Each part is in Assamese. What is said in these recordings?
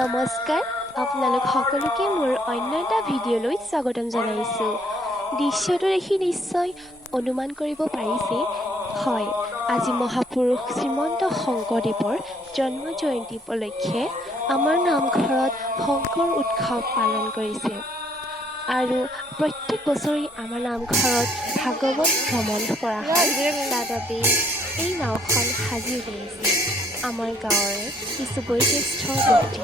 নমস্কাৰ আপোনালোক সকলোকে মোৰ অন্য এটা ভিডিঅ'লৈ স্বাগতম জনাইছোঁ। দৃশ্যটো দেখি নিশ্চয় অনুমান কৰিব পাৰিছে, হয়, আজি মহাপুৰুষ শ্ৰীমন্ত শংকৰদেৱৰ জন্ম জয়ন্তী উপলক্ষে আমাৰ নামঘৰত শংকৰ উৎসৱ পালন কৰিছে। আৰু প্ৰত্যেক বছৰে আমাৰ নামঘৰত ভাগৱত ভ্ৰমণ কৰা হয়। তাৰ বাবে এই নাওখন সাজি উলিয়াইছে আমাৰ গাঁৱৰে কিছু বয়োজ্যেষ্ঠ ব্যক্তি।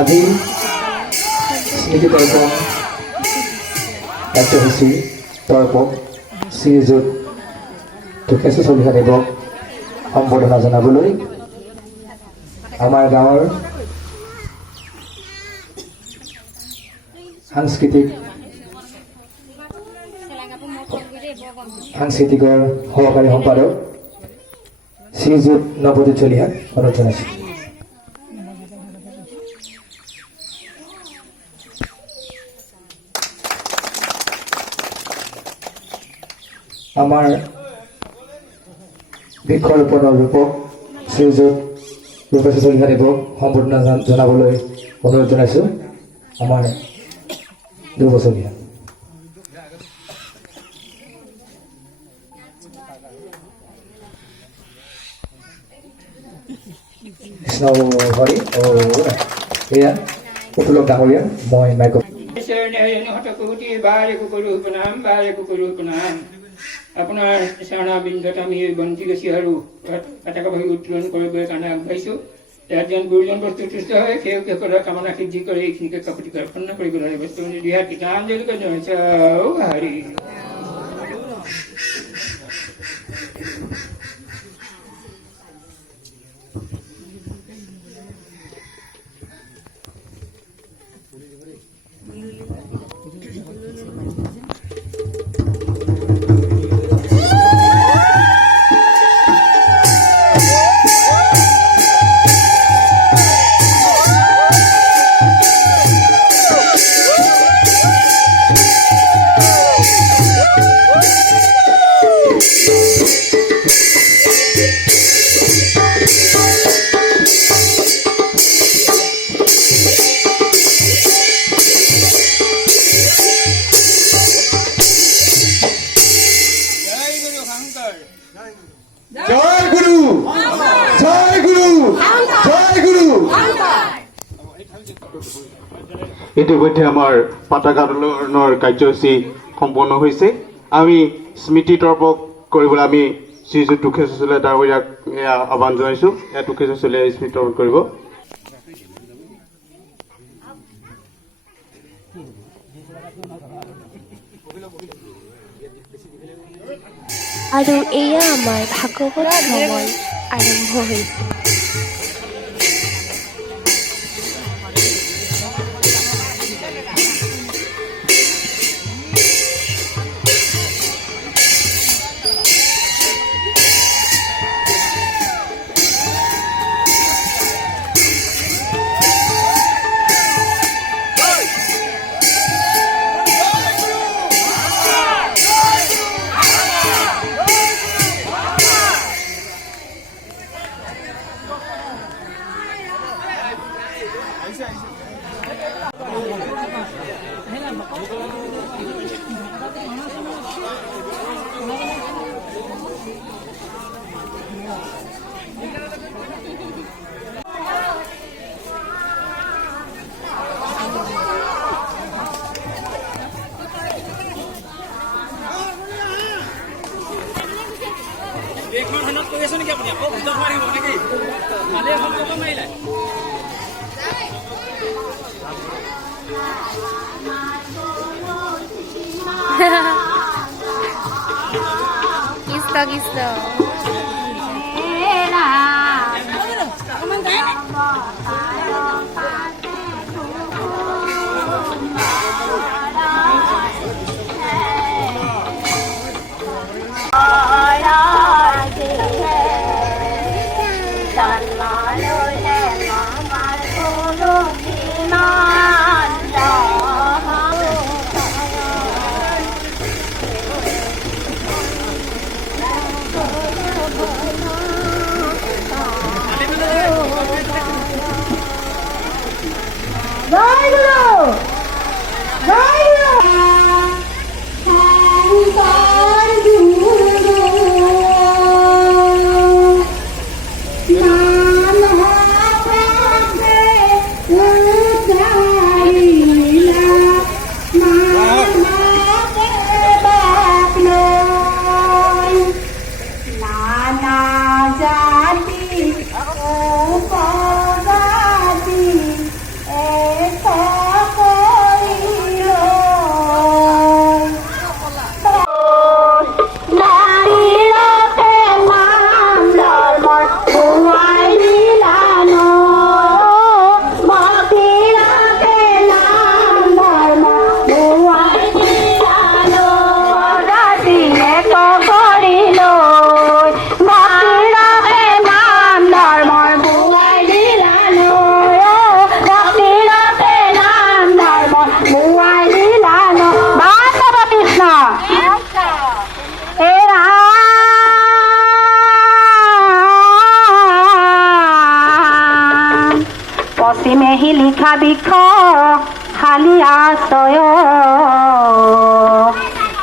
আজি স্মৃতি তৰ্পণ কাৰ্যসূচী তৰ্পক শ্ৰীযুত ঢুকেশ্বৰ চলিহাদেৱক সম্বৰ্ধনা জনাবলৈ আমাৰ গাঁৱৰ সাংস্কৃতিকৰ সহকাৰী সম্পাদক শ্ৰীযুত নৱজিৎ চলিহাক অনুৰোধ জনাইছোঁ। আমাৰ বৃক্ষৰোপণৰ ৰূপক শ্ৰীযুত ৰূপেশ্বৰ চলিহাদেৱক সম্বৰ্ধনা জনাবলৈ অনুৰোধ জনাইছোঁ। আমাৰ ধ্ৰুৱ চলিহা। কৃষ্ণ হৰি এয়া উতুলক ডাঙৰীয়া মই মাইক আপোনাৰ চৰণাবিন্দত আমি বন্তি গছি আৰু পতাকা বহি উত্তোলন কৰিবৰ কাৰণে আগবাঢ়িছোঁ। ইয়াত যেন গুৰুজন বস্তু তুষ্ট হয় সেই সকলৰ কামনা সিদ্ধি কৰি এইখিনিকে কাপতি অৰ্পণ কৰিবলৈ বস্তু দিয়াত গীতাঞ্জলিকে জনাইছে হৰি। জয় গুৰু, জয় গুৰু, জয় গুৰু। ইতিমধ্যে আমাৰ পতাকা উত্তোলনৰ কাৰ্যসূচী সম্পন্ন হৈছে। আমি স্মৃতি তৰ্পক কৰিবলৈ আমি শ্ৰীযুত ঢুকেশ্বৰ চলিহা ডাঙৰীয়াক আহ্বান জনাইছোঁ। ঢুকেশ্বৰ চলিহাই স্মৃতি তৰ্পণ কৰিব। আৰু এয়া আমাৰ ভাগৱত ভ্ৰমণ আৰম্ভ হৈছে। কৃষ্ণ Tanma পশ্চিমেহি লিখা বৃক্ষ খালি আশ্রয়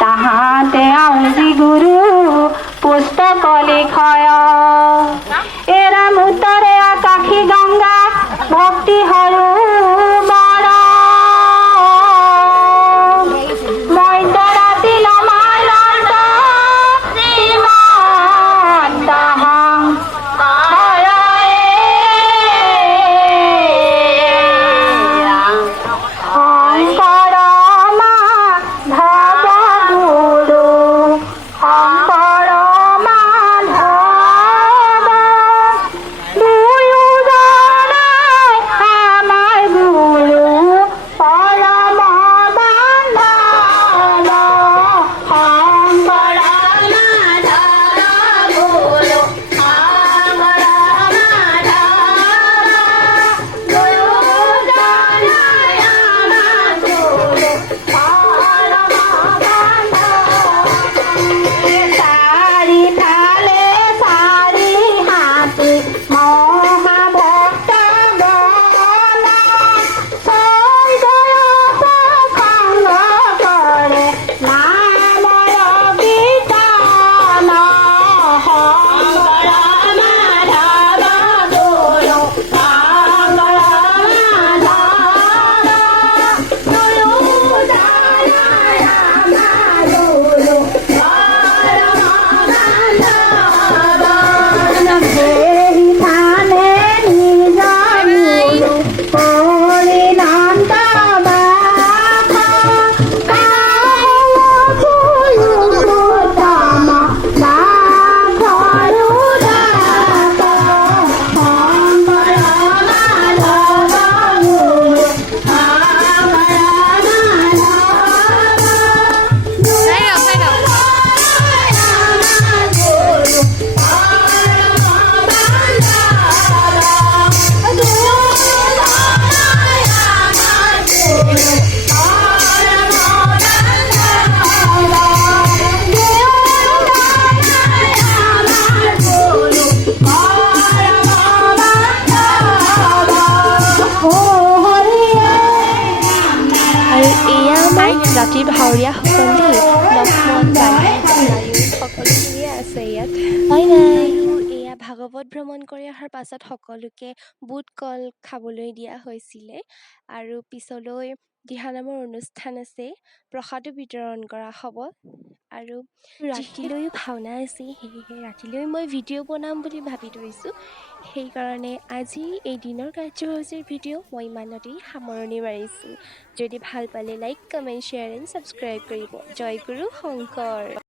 তাহাতে আউজি গুরু পুস্তক লিখয় এরা মুতরে আকাশী গঙ্গা ভক্তি হরু বড় মধ্যরাতি লমাই লন্ত শ্রীমান তাহাং ৰাতিৰ ভাৱৰীয়াসকলে লক্ষ্মণ সকলোখিনিয়ে আছে ইয়াত বাই বাই। এয়া ভাগৱত ভ্ৰমণ কৰি অহাৰ পাছত সকলোকে বুট কল খাবলৈ দিয়া হৈছিলে আৰু পিছলৈ দিহানামৰ অনুষ্ঠান আছে, প্ৰসাদো বিতৰণ কৰা হ'ব আৰু ৰাতিলৈও ভাওনা আছে। সেয়েহে ৰাতিলৈ মই ভিডিঅ' বনাম বুলি ভাবি থৈছোঁ। সেইকাৰণে আজি এই দিনৰ কাৰ্যসূচীৰ ভিডিঅ' মই ইমানতেই সামৰণি মাৰিছোঁ। যদি ভাল পালে like, comment, share and subscribe কৰিব। জয় গুৰু শংকৰ।